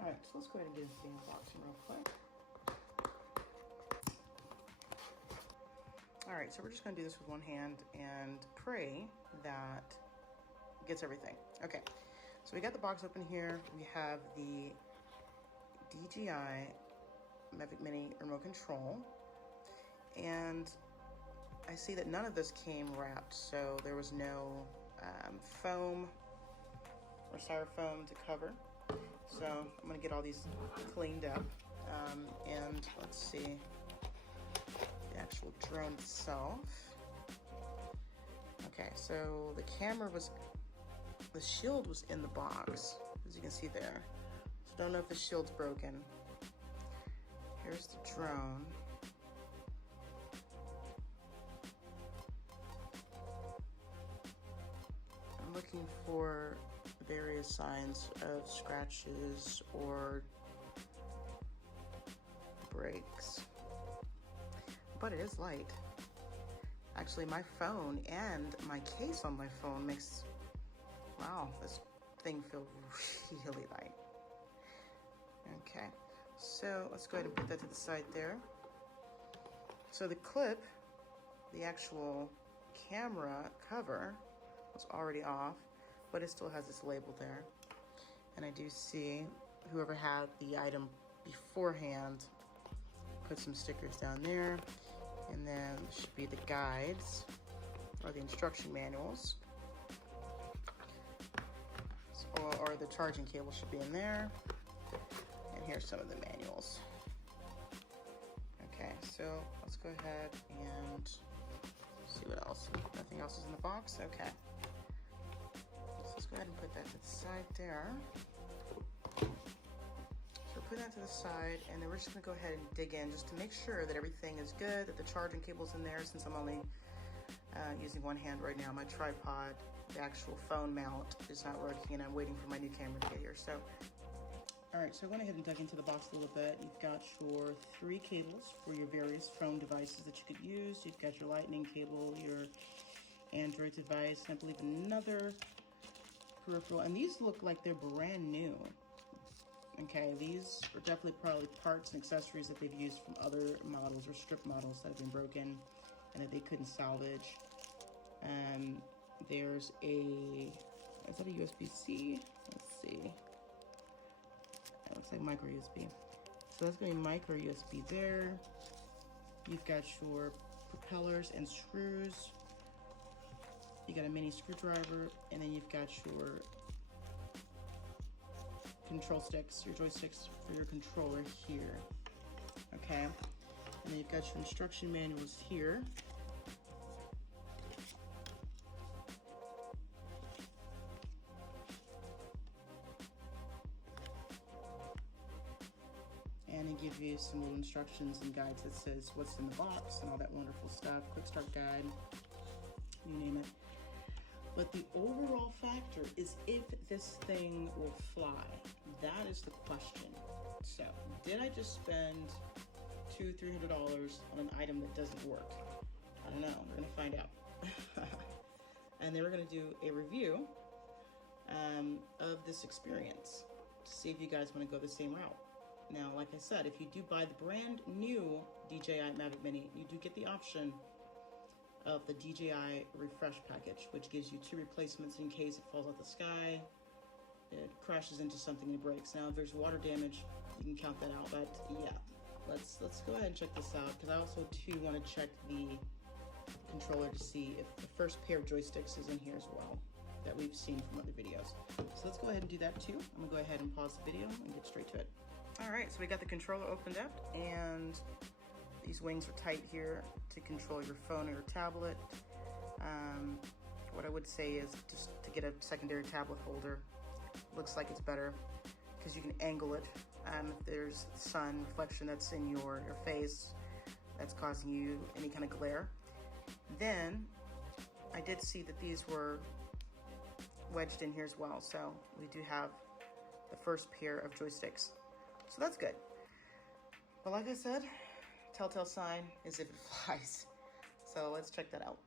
All right, so let's go ahead and get into the unboxing real quick. All right, so we're just gonna do this with one hand and pray that it gets everything. Okay, so we got the box open here. We have the DJI Mavic Mini remote control. And I see that none of this came wrapped, so there was no foam or styrofoam to cover. So I'm gonna get all these cleaned up. And let's see the actual drone itself. Okay, so the shield was in the box, as you can see there. So don't know if the shield's broken. Here's the drone. I'm looking for various signs of scratches or breaks, but it is light. Actually, my phone and my case on my phone makes, wow, this thing feel really light. Okay, so let's go ahead and put that to the side there. So the clip, the actual camera cover, was already off, but it still has this label there. And I do see whoever had the item beforehand put some stickers down there. And then there should be the guides or the instruction manuals. Or the charging cable should be in there. And here's some of the manuals. Okay, so let's go ahead and see what else. Nothing else is in the box? Okay. Let's go ahead and put that to the side there. So put that to the side, and then we're just gonna go ahead and dig in just to make sure that everything is good, that the charging cable's in there, since I'm only using one hand right now. My tripod, the actual phone mount, is not working, and I'm waiting for my new camera to get here. So, all right, so I went ahead and dug into the box a little bit. You've got your 3 cables for your various phone devices that you could use. You've got your lightning cable, your Android device, and I believe another peripheral, and these look like they're brand new. Okay, these are definitely probably parts and accessories that they've used from other models or strip models that have been broken and that they couldn't salvage. There's is that a USB-C? Let's see. It looks like micro USB. So that's gonna be micro USB there. You've got your propellers and screws. You got a mini screwdriver, and then you've got your control sticks, your joysticks for your controller here. Okay, and then you've got your instruction manuals here. And it gives you some little instructions and guides that says what's in the box and all that wonderful stuff. Quick start guide, you name it. But the overall factor is if this thing will fly. That is the question. So, did I just spend $200–300 on an item that doesn't work? I don't know. We're gonna find out. And then we're gonna do a review of this experience to see if you guys want to go the same route. Now, like I said, if you do buy the brand new DJI Mavic Mini, you do get the option of the DJI refresh package, which gives you 2 replacements in case it falls out the sky, it crashes into something and it breaks. Now, if there's water damage, you can count that out. But yeah, let's go ahead and check this out, because I also too want to check the controller to see if the first pair of joysticks is in here as well that we've seen from other videos. So let's go ahead and do that too. I'm gonna go ahead and pause the video and get straight to it. All right, so we got the controller opened up, and these wings are tight here to control your phone or your tablet. What I would say is just to get a secondary tablet holder. Looks like it's better because you can angle it. If there's sun reflection that's in your face that's causing you any kind of glare. Then I did see that these were wedged in here as well. So we do have the first pair of joysticks. So that's good. But like I said, telltale sign is if it flies. So let's check that out.